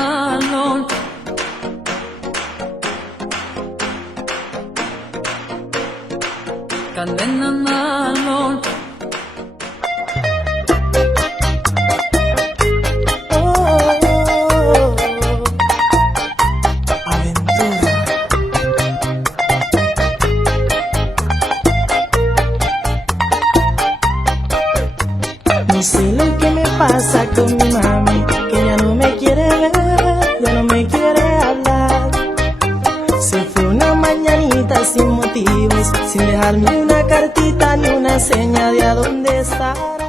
alone. Condenada alone. No sé lo que me pasa con mi mami, que ya no me quiere ver, ya no me quiere hablar. Se fue una mañanita sin motivos, sin dejarme una cartita ni una seña de a dónde estar.